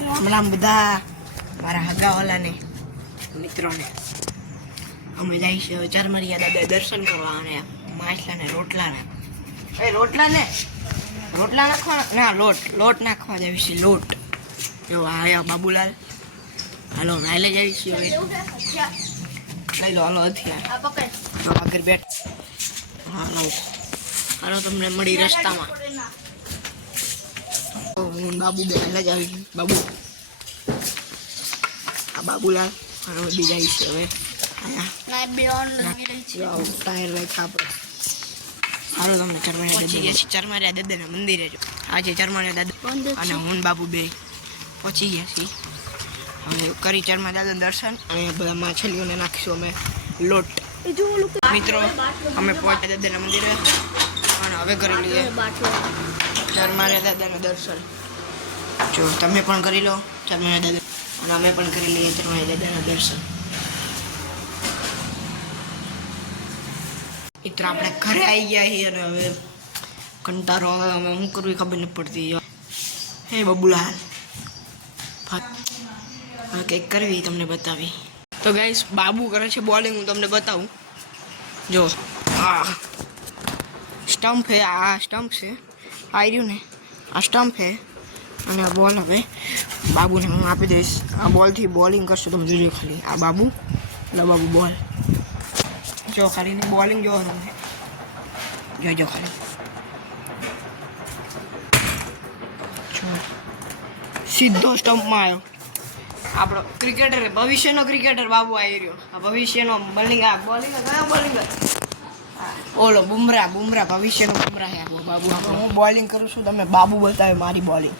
હમણાં બધા મારા હગાવાલાને મિત્રોને અમે જઈશું હવે ચરમરિયા દાદા દર્શન કરવા અને માછલાને રોટલાને રોટલા નાખવા ના લોટ નાખવા જાવી છે લોટ જો આયા બાબુલાલ હાલો નાઈ લઈ જાવી છીએ હવે લઈ લો હાલો હથિયાર આગળ બેઠ હાલો તમને મળી રસ્તામાં હું બાબુ બે લઈ જાવી બાબુ આ બાબુલાલ અને બધી જાય છે હવે ટાયર લઈ ખાપડે હાલો તમને ચરમારિયા દાદાના મંદિરે જો આ છે ચરમારિયા દાદા અને હું બાબુ બે પહોંચી ગયા છીએ હવે કરી ચરમારિયા દાદા દર્શન અને બધા માછલીઓને નાખીશું અમે લોટ મિત્રો અમે પહોંચ્યા દાદાના મંદિરે અને હવે કરી લઈએ ચરમારિયા દાદાના દર્શન જો તમે પણ કરી લો ચરમારિયા દાદા અને અમે પણ કરી લઈએ ચરમારિયા દાદાના દર્શન મિત્ર આપણે ઘરે આવી ગયા છીએ અને હવે કંટાળો હવે અમે શું કરવું ખબર નથી પડતી હે બબુલાલ હવે કંઈક કરવી તમને બતાવી તો ગાઈસ બાબુ કરે છે બોલિંગ હું તમને બતાવું જો આ સ્ટમ્પ છે આ સ્ટમ્પ છે આ રહ્યું ને આ સ્ટમ્પ છે અને આ બોલ હવે બાબુને હું આપી દઈશ આ બોલથી બોલિંગ કરશો તમે જોજો ખાલી આ બાબુ એટલે બાબુ બોલ જો ખાલી બોલિંગ જોવો તમને જોજો ખાલી સીધો સ્ટમ્પમાં આવ્યો આપણો ક્રિકેટર ભવિષ્યનો ક્રિકેટર બાબુ આવી રહ્યો આ ભવિષ્યનો બોલિંગ આ બોલિંગ કયો બોલિંગ ઓલો બુમરાહ ભવિષ્યનો બુમરાહ છે બાબુ હું બોલિંગ કરું છું તમને બાબુ બતાવે મારી બોલિંગ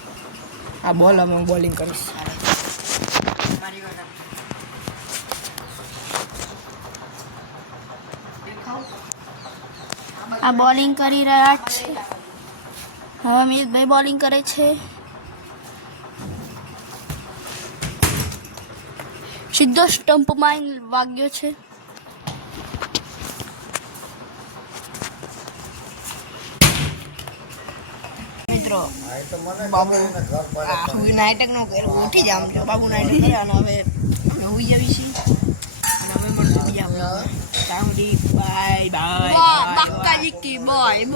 આ બોલ અમે હું બોલિંગ કરીશ મારી વાત આ બોલિંગ કરી રહ્યા છે હવે અમિતભાઈ બોલિંગ કરે છે સીધો સ્ટમ્પમાં વાગ્યો છે મિત્રો બાબુ નાટક નો કર્યો ઉઠી જામ છો બાબુ નાટક કર્યા અને હવે અમે હોઈ જવી છીએ અને હવે મળશું બીજા બાય બાય બાકાજી કી બાય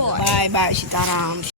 બાય સીતારામ